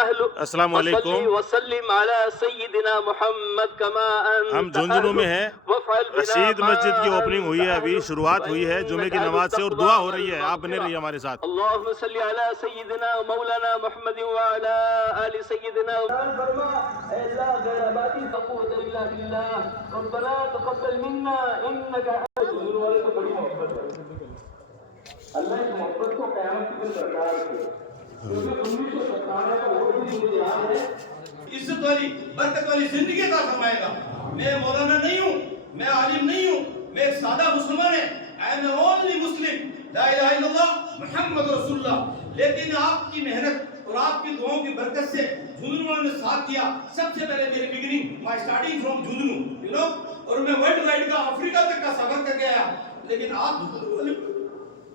अस्सलाम वालेकुम। हम झुंझुनू में हैं। रशीद मस्जिद की ओपनिंग हुई है, अभी शुरुआत हुई है जुमे की नमाज से, और दुआ हो रही है। आप बने रहिए हमारे साथ। अल्लाह की मोहब्बत को क़यामत की सरकार से, क्योंकि 1997 का वोट भी मुझे याद है। इज्जत वाली बरकत वाली जिंदगी अता फरमाएगा। मैं मौलाना नहीं हूँ, मैं आलिम नहीं हूँ, मैं एक सादा मुसलमान है। आई एम ओनली मुस्लिम, ला इलाहा इल्लल्लाह मुहम्मद रसूलुल्लाह। लेकिन आपकी मेहनत और आपकी दुआओं की बरकत से झुंझुनू ने साथ दिया। सबसे पहले मेरी beginning my starting from Jhunjhunu, you know, और मैं वर्ल्ड वाइड का अफ्रीका तक का सफर करके आया। लेकिन आप झुंझुनू वाले,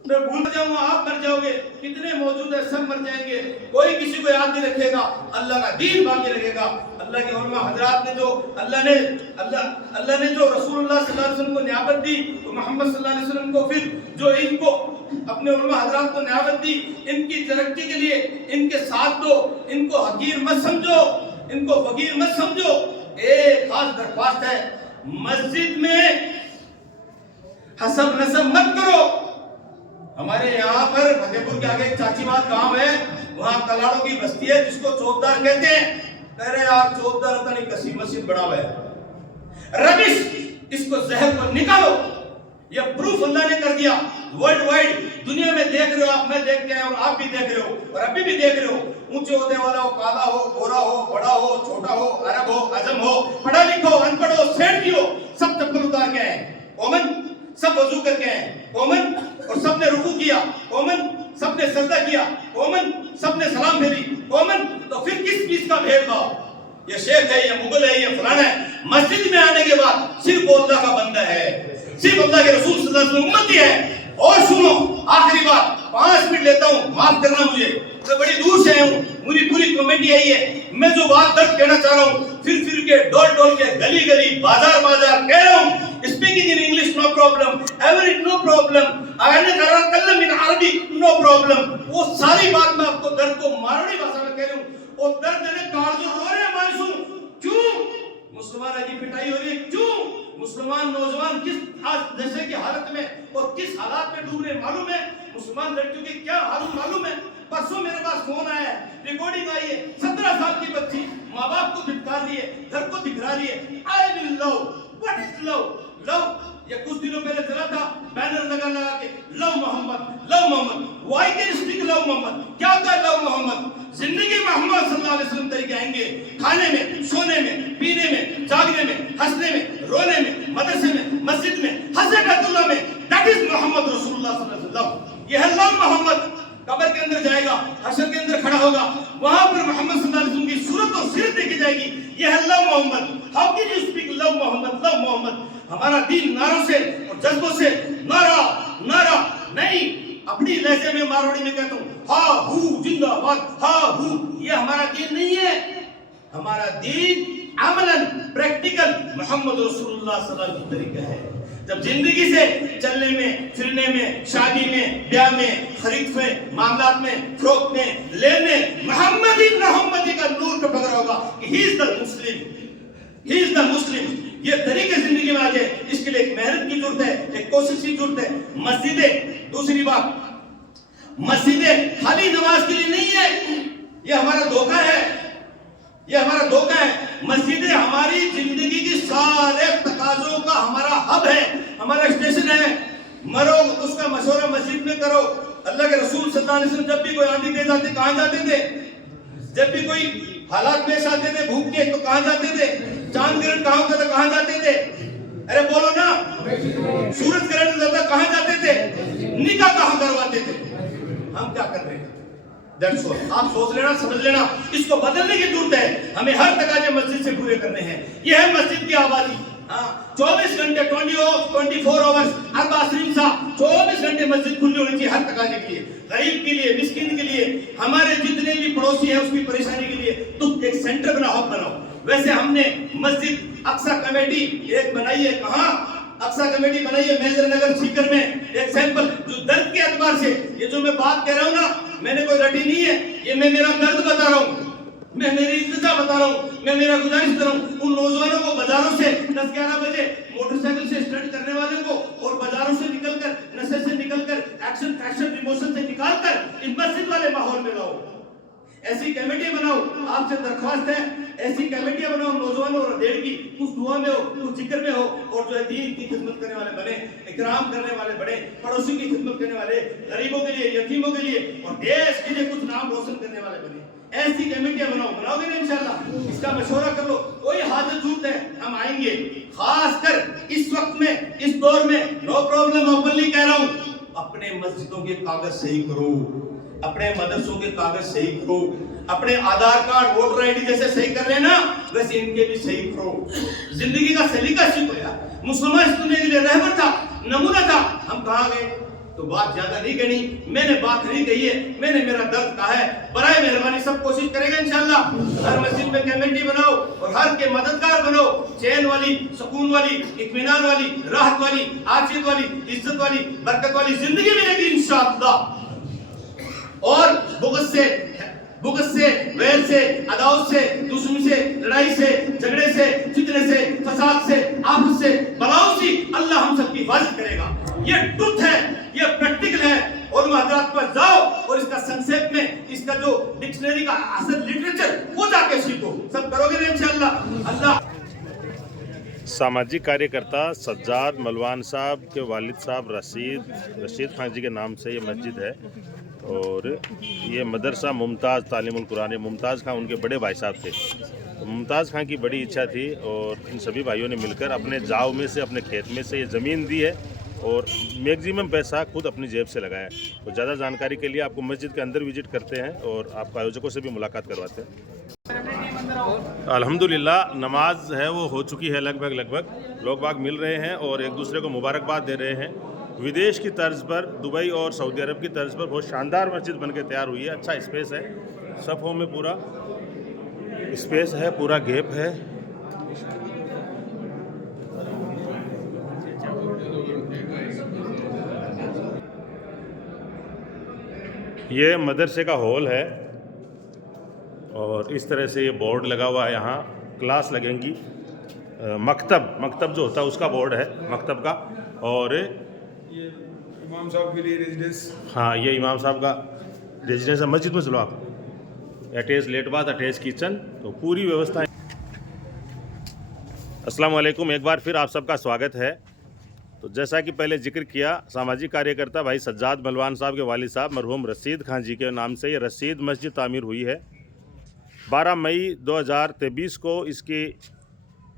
मैं भूल जाऊंगा, आप मर जाओगे, कितने मौजूद है सब मर जाएंगे, कोई किसी को याद नहीं रखेगा, अल्लाह का दीन बाकी रहेगा। अल्लाह के उलमा हजरात ने जो अल्लाह ने जो रसूलुल्लाह सल्लल्लाहु अलैहि वसल्लम को नियामत दी, तो मोहम्मद सल्लल्लाहु अलैहि वसल्लम को फिर जो इनको अपने उलमा हजरात को नियामत दी, इनकी तरक्की के लिए इनके साथ दो, इनको हकीर मत समझो, इनको फकीर मत समझो। एक खास दरख्वास्त है, मस्जिद में हसब नसब मत करो। हमारे यहाँ पर फतेहपुर के आगे एक चाचीबाद गांव है, वहाँ कलाड़ों की बस्ती है जिसको चौबदार कहते हैं। कह रहे यार चौबदार होता नहीं, कसी मस्जिद बड़ा है, रबिश, इसको जहर को निकालो। ये प्रूफ अल्लाह ने कर दिया वर्ल्ड वाइड, दुनिया में देख रहे हो आप, मैं देख के आया और आप भी देख रहे हो और अभी भी देख रहे हो। ऊंचे होने वाला हो, काला हो, गोरा हो, बड़ा हो, छोटा हो, अरब हो, अजम हो, पढ़ा लिखो, अनपढ़ हो, सेठ भी हो, सब चप्पल उतार के आए कॉमन, सब वजू करके आए कॉमन, और सबने रुकू किया कॉमन, सबने सजदा किया कॉमन, सबने सलाम फेरी कॉमन। तो फिर किस चीज का भेदभाव? ये शेख है, ये मुगल है, ये फलाना है। मस्जिद में आने के बाद सिर्फ अल्लाह का बंदा है, सिर्फ अल्लाह के रसूल सल्लल्लाहु अलैहि वसल्लम उम्मती है। और सुनो, आखिरी बात, 5 मिनट लेता हूँ, माफ करना मुझे, मैं बड़ी दूर से आया हूँ, मेरी पूरी कमेटी आई है। मैं जो बात दर्द कहना चाह रहा हूँ, फिर के डोल के गली गली बाजार कह रहा हूँ। Speaking in English no problem, every no problem, कल्लम इन अरबी नो प्रॉब्लम। वो सारी बात मैं आपको दर्द को मारवाड़ी भाषा में कह रहा हूँ। वो दर्द ने काल जो रो रहे हैं मानसून, क्यों मुसलमान की पिटाई हो रही है? क्यों मुसलमान नौजवान किस नशे की हालत में और किस हालात में डूब रहे मालूम है? मुसलमान लड़कियों की क्या हालत मालूम है? परसों मेरे पास फोन आया है, रिकॉर्डिंग आई है, 17 साल की बच्ची माँ बाप को धिक्कार रही है, घर को दिखला रही है। I will love, what is love? Love ये कुछ दिनों पहले चला था, बैनर लगा के love Muhammad, love Muhammad, why can speak love Muhammad? क्या होता है लव मोहम्मद? जिंदगी में मोहम्मद सल्लल्लाहु अलैहि वसल्लम तरीके आएंगे, खाने में, सोने में, पीने में, जागने में, हंसने में, रोने में, मदरसे में, मस्जिद में, हज़रत बैतुल्लाह में। दैट इज मोहम्मद रसूलुल्लाह सल्लल्लाहु अलैहि वसल्लम। ये है लव मोहम्मद। कब्र के अंदर जाएगा, हशर के अंदर खड़ा होगा, वहां पर मोहम्मद सल्लल्लाहु अलैहि वसल्लम की सूरत और सीरत देखी जाएगी। ये है love Muhammad. How can you speak love Muhammad, love Muhammad? हमारा दीन नारों से और जज्बों से नारा नहीं, अपनी लहजे में मारवाड़ी में कहता हूँ, हा हू जिंदाबाद, हा हू। ये हमारा दीन नहीं है। हमारा दीन अमलन प्रैक्टिकल मोहम्मद रसूलुल्लाह सल्लल्लाहु अलैहि वसल्लम तरीका है। जब जिंदगी से चलने में, फिरने में, शादी में, ब्याह में, खरीद में, मामलात में, फरोख्त में, लेने मोहम्मदी का नूर टपक होगा कि he is the Muslim, he is the Muslim. ये तरीके जिंदगी में आ जाए, इसके लिए एक मेहनत की जरूरत है, एक कोशिश की जरूरत है। मस्जिदें, दूसरी बात, मस्जिदें खाली नमाज के लिए नहीं है, ये हमारा धोखा है, ये हमारा धोखा है। मस्जिदें हमारी जिंदगी की सारे तकाजों का हमारा हब है, हमारा स्टेशन है। मरो उसका मशवरा मस्जिद में करो। अल्लाह के रसूल सल्लल्लाहु अलैहि वसल्लम जब भी कोई आंधी तेज आती कहाँ जाते थे? जब भी कोई हालात पेश आते थे भूख के, तो कहाँ जाते थे? चांद ग्रहण कहाँ होता था, कहाँ जाते थे? अरे बोलो ना, सूरज ग्रहण होता कहाँ जाते थे? निकाह कहाँ करवाते थे? हम क्या कर रहे हैं? That's all. आप सोच लेना, समझ लेना, इसको बदलने की जरूरत है। हमें हर तकाजे मस्जिद से पूरे करने हैं। ये है मस्जिद की आबादी। 24 घंटे 24 आवर्स अरबासरीन सा 24 घंटे मस्जिद खुली होनी चाहिए हर तकाजे के लिए, गरीब के लिए, मिस्किन के लिए, हमारे जितने भी पड़ोसी हैं उसकी परेशानी के लिए। तो एक सेंटर बनाओ, हब बनाओ। वैसे हमने मस्जिद अक्सा कमेटी एक बनाई है। कहाँ? अक्सा कमेटी बनाई है मेजर नगर सीकर में। एक सैंपल जो दर्द के एतबार से, ये जो मैं बात कह रहा हूँ ना, मैंने कोई रटी नहीं है, ये मैं मेरा दर्द बता रहा हूँ। میں میری ابتدا بتا رہا ہوں, میں میرا گزارش کر رہا ہوں ان نوجوانوں کو بازاروں سے 10-11 بجے موٹر سائیکل سے اسٹنٹ کرنے والوں کو اور بازاروں سے نکل کر, نشے سے نکل کر, ایکشن فیشن ایموشن سے نکال کر اس مسجد والے ماحول میں لاؤ. ایسی کمیٹی بناؤ, آپ سے درخواست ہے ایسی کمیٹیاں بناؤ نوجوانوں اور دیر کی, کچھ دعا میں ہو, کچھ ذکر میں ہو, اور جو ہے دین کی خدمت کرنے والے بنے, اکرام کرنے والے بنے, پڑوسی کی خدمت کرنے والے, غریبوں کے لیے, یتیموں کے لیے اور دیش کے لیے کچھ نام روشن کرنے والے بنے. ایسی کمیٹیاں بناؤ گے نا انشاءاللہ, اس کا مشورہ کر لو. کوئی حاجت ضرورت ہے ہم آئیں گے, خاص کر اس وقت میں, اس دور میں. نو پرابلم, اوپنلی کہہ رہا ہوں, اپنے مسجدوں کے کاغذ صحیح کرو, اپنے مدرسوں کے کاغذ صحیح کرو, اپنے Aadhaar card, voter I D جیسے صحیح کر رہے ہیں نا ویسے ان کے بھی صحیح کرو. زندگی کا سلیقہ سیکھو یار. مسلمان اس دنیا کے لیے رہبر تھا, نمونہ تھا. ہم کہاں گئے؟ تو بات زیادہ نہیں کرنی, میں نے بات نہیں کہی ہے, میں نے میرا درد کہا ہے. برائے مہربانی سب کوشش کرے گا انشاءاللہ. ہر مسجد میں کمیٹی بناؤ اور ہر کے مددگار بنو. چین والی, سکون والی, اطمینان والی, راحت والی, عافیت والی, عزت والی, برکت والی زندگی ملے گی انشاءاللہ. اور بغض سے, ویل سے, عداوت سے, دشمنی سے, لڑائی سے, جھگڑے سے, فتنے سے, فساد سے, آفت سے, بلاؤں سے اللہ ہم سب کی حفاظت کرے گا. یہ ٹروتھ ہے, یہ پریکٹیکل ہے. اور حضرات پر جاؤ اور اس کا سنسیپٹ میں, اس کا جو ڈکشنری کا اصل لٹریچر وہ جا کے سیکھو. سب کرو گے نا انشاءاللہ. اللہ. سماجی کاریہ کرتا سجاد ملوان صاحب کے والد صاحب رشید خان جی کے نام سے یہ مسجد ہے, اور یہ مدرسہ ممتاز تعلیم القرآن. ممتاز خان ان کے بڑے بھائی صاحب تھے. ممتاز خان کی بڑی اچھا تھی اور ان سبھی بھائیوں نے مل کر اپنے جاؤ میں سے, اپنے کھیت میں سے یہ زمین دی ہے اور میگزیمم پیسہ خود اپنی جیب سے لگایا ہے. تو زیادہ جانکاری کے لیے آپ کو مسجد کے اندر وزٹ کرتے ہیں اور آپ کو آیوجکوں سے بھی ملاقات کرواتے ہیں. الحمدللہ نماز ہے وہ ہو چکی ہے لگ بھگ. لوگ باغ مل رہے ہیں اور ایک دوسرے کو مبارکباد دے رہے ہیں. ودیش کی طرز پر, دبئی اور سعودی عرب کی طرز پر بہت شاندار مسجد بن کے تیار ہوئی ہے. اچھا اسپیس ہے, صفوں میں پورا اسپیس ہے, پورا گیپ ہے. یہ مدرسے کا ہال ہے اور اس طرح سے یہ بورڈ لگا ہوا ہے. یہاں کلاس لگیں گی. مکتب جو ہوتا ہے اس کا بورڈ ہے, مکتب کا. اور یہ امام صاحب کے لیے ریزیڈنس. ہاں, یہ امام صاحب کا ریزیڈنس ہے. مسجد میں چلو آپ, اٹیچ لیٹ باتھ, اٹیچ کچن, تو پوری ویوستھا. السلام علیکم, ایک بار پھر آپ سب کا سواگت ہے. تو جیسا کہ پہلے ذکر کیا, سماجی کاریہ کرتا بھائی سجاد ملوان صاحب کے والد صاحب مرحوم رشید خان جی کے نام سے یہ رشید مسجد تعمیر ہوئی ہے. 12 مئی 2023 کو اس کی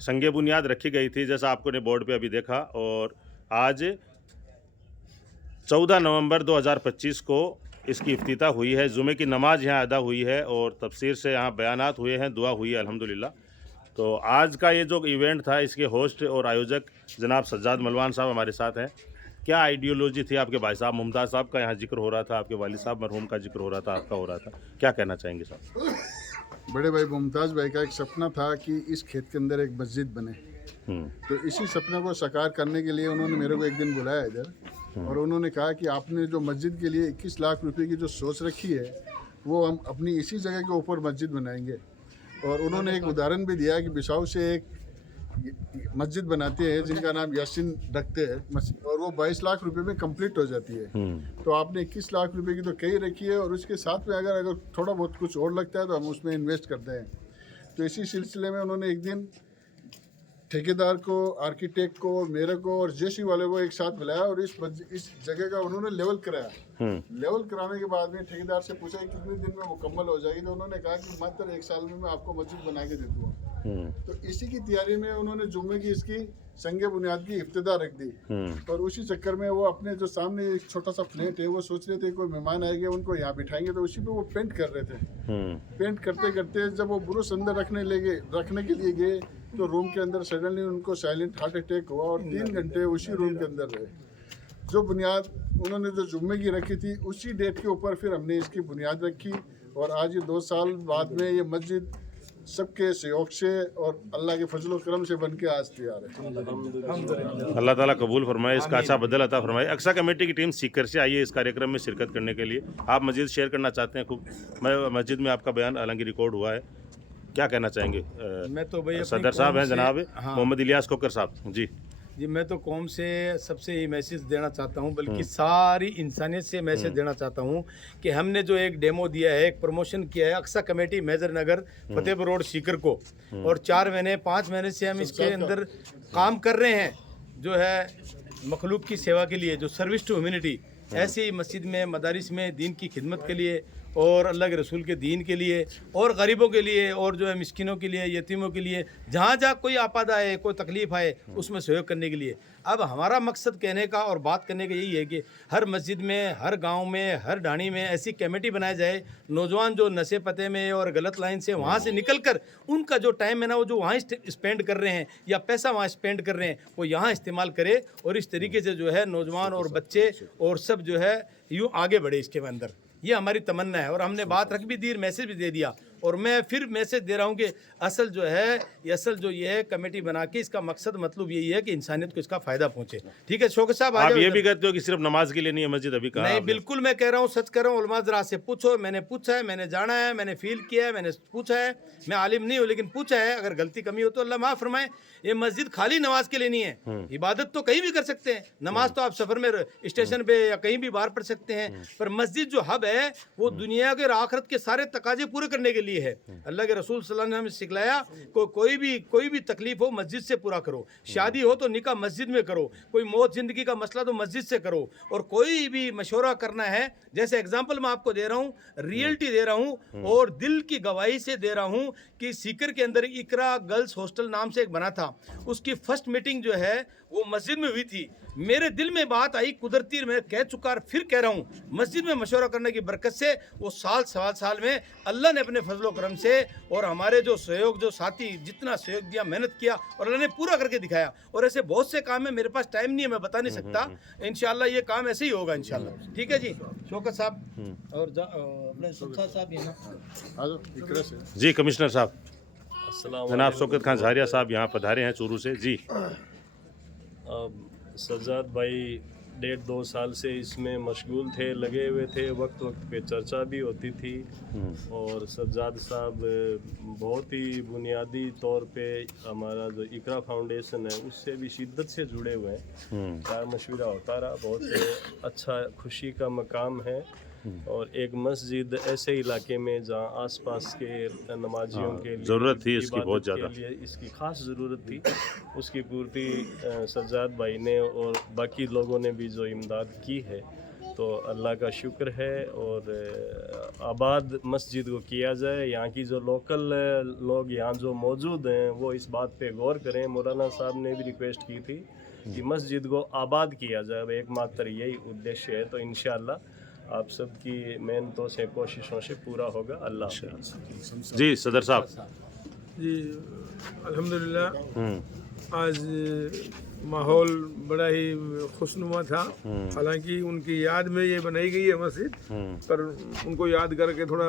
سنگ بنیاد رکھی گئی تھی, جیسا آپ کو نے بورڈ پہ ابھی دیکھا. اور آج 14 نومبر 2025 کو اس کی افتتاح ہوئی ہے. جمعے کی نماز یہاں ادا ہوئی ہے اور تفسیر سے یہاں بیانات ہوئے ہیں, دعا ہوئی ہے الحمدللہ. تو آج کا یہ جو ایونٹ تھا, اس کے ہوسٹ اور آیوجک جناب سجاد ملوان صاحب ہمارے ساتھ ہیں. کیا آئیڈیولوجی تھی آپ کے بھائی صاحب ممتاز صاحب کا, یہاں ذکر ہو رہا تھا, آپ کے والد صاحب مرحوم کا ذکر ہو رہا تھا, آپ کا ہو رہا تھا, کیا کہنا چاہیں گے صاحب؟ بڑے بھائی ممتاز بھائی کا ایک سپنا تھا کہ اس کھیت کے اندر ایک مسجد بنے. تو اسی سپنے کو ساکار کرنے کے لیے انہوں نے میرے کو ایک دن بلایا ادھر, اور انہوں نے کہا کہ آپ نے جو مسجد کے لیے 21 لاکھ روپے کی جو سوچ رکھی ہے وہ ہم اپنی اسی جگہ کے اوپر مسجد بنائیں گے. اور انہوں نے ایک ادھارن بھی دیا کہ بساؤ سے ایک مسجد بناتے ہیں جن کا نام یاسین رکھتے ہیں, اور وہ 22 لاکھ روپے میں کمپلیٹ ہو جاتی ہے. تو آپ نے 21 لاکھ روپے کی تو کئی رکھی ہے, اور اس کے ساتھ میں اگر تھوڑا بہت کچھ اور لگتا ہے تو ہم اس میں انویسٹ کرتے ہیں. تو اسی سلسلے میں انہوں نے ایک دن ٹھیکیدار کو, آرکیٹیکٹ کو, میرے کو اور جیسی والے کو ایک ساتھ بلایا اور اس جگہ کا انہوں نے لیول کرایا. لیول کرانے کے بعد میں ٹھیکیدار سے پوچھا کہ کتنے دن میں مکمل ہو جائے گی, تو انہوں نے کہا کہ ماتر 1 سال میں آپ کو مسجد بنا کے دے دوں گا. تو اسی کی تیاری میں انہوں نے جمعے کی اس کی سنگ بنیاد کی ابتدا رکھ دی. اور اسی چکر میں وہ اپنے جو سامنے ایک چھوٹا سا فلیٹ ہے وہ سوچ رہے تھے کوئی مہمان آئے گے ان کو یہاں بٹھائیں گے, تو اسی پہ وہ پینٹ کر رہے تھے. پینٹ کرتے کرتے جب وہ برش اندر رکھنے کے لیے گئے تو روم کے اندر سڈنلی ان کو سائلنٹ ہارٹ اٹیک ہوا اور 3 گھنٹے اسی روم کے اندر رہے. جو بنیاد انہوں نے جو جمعے کی رکھی تھی اسی ڈیٹ کے اوپر پھر ہم نے اس کی بنیاد رکھی, اور آج یہ 2 سال بعد میں یہ مسجد سب کے سہیوگ سے اور اللہ کے فضل و کرم سے بن کے آج تیار ہے. اللہ تعالیٰ قبول فرمائے, اس کا اچھا بدل عطا فرمائے. اقصا کمیٹی کی ٹیم سیکر سے آئی ہے اس کاریہ کرم میں شرکت کرنے کے لیے. آپ مزید شیئر کرنا چاہتے ہیں خوب؟ مسجد میں آپ کا بیان حالانکہ ریکارڈ ہوا ہے, क्या कहना चाहेंगे मैं तो भाई अपनी सदर साहब कौम हैं से- जनाब हाँ। मोहम्मद इलियास कोकर साहब जी। जी मैं तो कौम से सबसे ये मैसेज देना चाहता हूँ, बल्कि सारी इंसानियत से मैसेज देना चाहता हूँ कि हमने जो एक डेमो दिया है, एक प्रमोशन किया है अक्सा कमेटी मेजर नगर फतेहपुर रोड सीकर को, और 4 महीने 5 महीने से हम इसके अंदर काम कर रहे हैं, जो है मखलूक की सेवा के लिए, जो सर्विस टू ह्यूमैनिटी, ऐसी मस्जिद में मदारिस में दीन की खिदमत के लिए और अल्लाह के रसूल के दीन के लिए और गरीबों के लिए और जो है मिस्किनों के लिए, यतीमों के लिए, जहाँ जहाँ कोई आपद आए, कोई तकलीफ़ आए, उसमें सहयोग करने के लिए। अब हमारा मकसद कहने का और बात करने का यही है कि हर मस्जिद में, हर गांव में, हर ढाणी में ऐसी कमेटी बनाई जाए, नौजवान जो नशे पते में और गलत लाइन से वहाँ से निकल कर उनका जो टाइम है ना, वो जो वहाँ स्पेंड कर रहे हैं या पैसा वहाँ स्पेंड कर रहे हैं, वो यहाँ इस्तेमाल करे, और इस तरीके से जो है नौजवान और बच्चे और सब जो है यूँ आगे बढ़े इसके अंदर। ये हमारी तमन्ना है, और हमने बात रख भी दी, मैसेज भी दे दिया, और मैं फिर मैसेज दे रहा हूँ कि असल जो है ये है कमेटी बना के, इसका मकसद मतलब यही है कि इंसानियत को इसका फ़ायदा पहुँचे। ठीक है शौकत साहब, आप ये भी कहते हो कि सिर्फ नमाज के लिए नहीं है मस्जिद, अभी कहा नहीं, आपने। बिल्कुल मैं कह रहा हूँ, सच कह रहा हूँ, उलमा ज़रा से पूछो, मैंने पूछा है, मैंने जाना है, मैंने फील किया है, मैंने पूछा है, मैं आलिम नहीं हूँ लेकिन पूछा है, अगर गलती कमी हो तो अल्लाह माफ़ फरमाए। ये मस्जिद खाली नमाज के लिए नहीं है, इबादत तो कहीं भी कर सकते हैं, नमाज तो आप सफ़र में स्टेशन पे या कहीं भी बाहर पढ़ सकते हैं, पर मस्जिद जो हब है वो दुनिया के और आखिरत के सारे तकाजे पूरे करने के लिए है। अल्लाह के रसूल सल्लल्लाहु अलैहि वसल्लम ने हमें सिखलाया कोई भी तकलीफ हो मस्जिद से पूरा करो, शादी हो तो निकाह मस्जिद में करो, कोई मौत ज़िंदगी का मसला तो मस्जिद से करो, और कोई भी मशवरा करना है, जैसे एग्जाम्पल मैं आपको दे रहा हूँ, रियलिटी दे रहा हूँ और दिल की गवाही से दे रहा हूँ कि सीकर के अंदर इकरा गर्ल्स हॉस्टल नाम से एक बना था, उसकी फर्स्ट मीटिंग जो है वो मस्जिद में हुई थी। मेरे दिल में बात आई कुदरती, मैं कह चुका और फिर कह रहा हूँ, मस्जिद में मशवरा करने की बरकत से वो साल में अल्लाह ने अपने फजलो करम से और हमारे जो सहयोग, जो साथी जितना सहयोग दिया, मेहनत किया, और अल्लाह ने पूरा करके दिखाया। और ऐसे बहुत से काम है, मेरे पास टाइम नहीं है, मैं बता नहीं सकता, इंशाल्लाह ये काम ऐसे ही होगा इंशाल्लाह। ठीक है जी शौकत साहब और अपने सुल्तान साहब ये ना आ जाओ, इकरा से। जी कमिश्नर साहब, अस्सलाम जनाब शौकत खान झारिया साहब यहाँ पधारे हैं चूरू से जी। अब सज्जाद भाई 1.5-2 साल से इसमें मशगूल थे, लगे हुए थे, वक्त पे चर्चा भी होती थी, और सज्जाद साहब बहुत ही बुनियादी तौर पे हमारा जो इकरा फाउंडेशन है उससे भी शिद्दत से जुड़े हुए हैं। कार मशवरा होता रहा, बहुत अच्छा खुशी का मकाम है, और एक मस्जिद ऐसे इलाके में जहाँ आसपास के नमाजियों के लिए ज़रूरत थी इसकी इबादत बहुत के ज़्यादा। लिए इसकी ख़ास ज़रूरत थी, उसकी पूर्ति सज्जाद भाई ने और बाकी लोगों ने भी जो इमदाद की है, तो अल्लाह का शुक्र है। और आबाद मस्जिद को किया जाए, यहाँ की जो लोकल लोग यहाँ जो मौजूद हैं वो इस बात पे गौर करें। मौलाना साहब ने भी रिक्वेस्ट की थी कि मस्जिद को आबाद किया जाए, एकमात्र यही उद्देश्य है, तो इंशाअल्लाह आप सबकी मेहनतों से, कोशिशों से पूरा होगा। अल्लाह हाफ़िज़। जी सदर साहब। जी अल्हम्दुलिल्लाह, आज माहौल बड़ा ही खुशनुमा था। हालांकि उनकी याद में ये बनाई गई है मस्जिद, पर उनको याद करके थोड़ा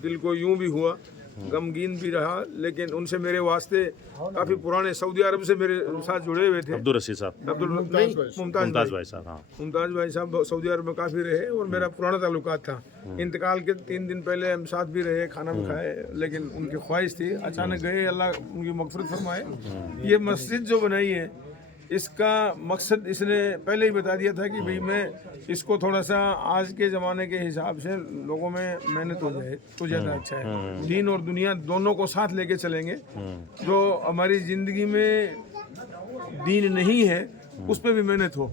दिल को यूं भी हुआ, गमगीन भी रहा, लेकिन उनसे मेरे वास्ते काफ़ी पुराने सऊदी अरब से मेरे साथ जुड़े हुए थे। अब्दुल रशीद साहब, मुमताज़ मुमताज़ भाई साहब, हाँ मुमताज़ भाई साहब सऊदी अरब में काफ़ी रहे और मेरा पुराना ताल्लुकात था। इंतकाल के 3 दिन पहले हम साथ भी रहे, खाना भी खाए, लेकिन उनकी ख्वाहिश थी, अचानक गए, अल्लाह उनकी मग़फ़िरत फरमाए। ये मस्जिद जो बनाई है, इसका मकसद इसने पहले ही बता दिया था कि भाई मैं इसको थोड़ा सा आज के ज़माने के हिसाब से लोगों में मेहनत हो जाए तो ज़्यादा अच्छा है। दीन और दुनिया दोनों को साथ लेके चलेंगे। जो हमारी ज़िंदगी में दीन नहीं है उस पर भी मेहनत हो,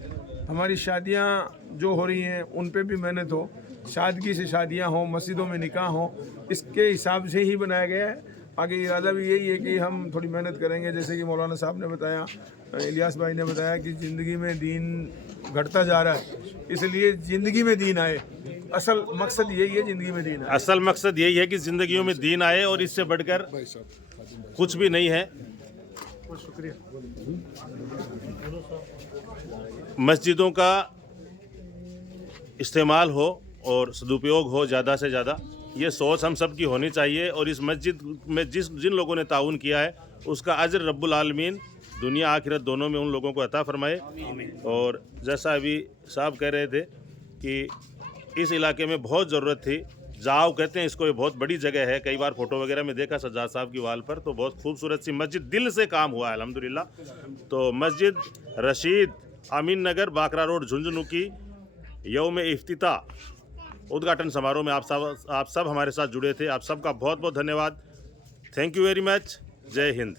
हमारी शादियाँ जो हो रही हैं उन पर भी मेहनत हो, सादगी से शादियाँ हों, मस्जिदों में निकाह हों, इसके हिसाब से ही बनाया गया है। आगे इरादा भी यही है कि हम थोड़ी मेहनत करेंगे, जैसे कि मौलाना साहब ने बताया, इलियास भाई ने बताया कि ज़िंदगी में दीन घटता जा रहा है, इसलिए ज़िंदगी में दीन आए। असल मकसद यही है, ज़िंदगी में दीन आए। असल मकसद यही है कि ज़िंदगियों में दीन आए, और इससे बढ़कर कुछ भी नहीं है। मस्जिदों का इस्तेमाल हो और सदुपयोग हो ज़्यादा से ज़्यादा, ये सोच हम सब की होनी चाहिए। और इस मस्जिद में जिन लोगों ने ताउन किया है उसका अजर रब्बुल आलमीन दुनिया आखिरत दोनों में उन लोगों को अता फरमाए। और जैसा अभी साहब कह रहे थे कि इस इलाके में बहुत ज़रूरत थी जाओ कहते हैं इसको, ये बहुत बड़ी जगह है, कई बार फोटो वगैरह में देखा सज्जाद साहब की वाल पर, तो बहुत खूबसूरत सी मस्जिद, दिल से काम हुआ है अल्हम्दुलिल्लाह। तो मस्जिद रशीद अमीन नगर बाकरा रोड झुंझुनू की यौम इफ्तिताह उद्घाटन समारोह में आप सब हमारे साथ जुड़े थे। आप सबका बहुत बहुत धन्यवाद। Thank you very much. जय हिंद।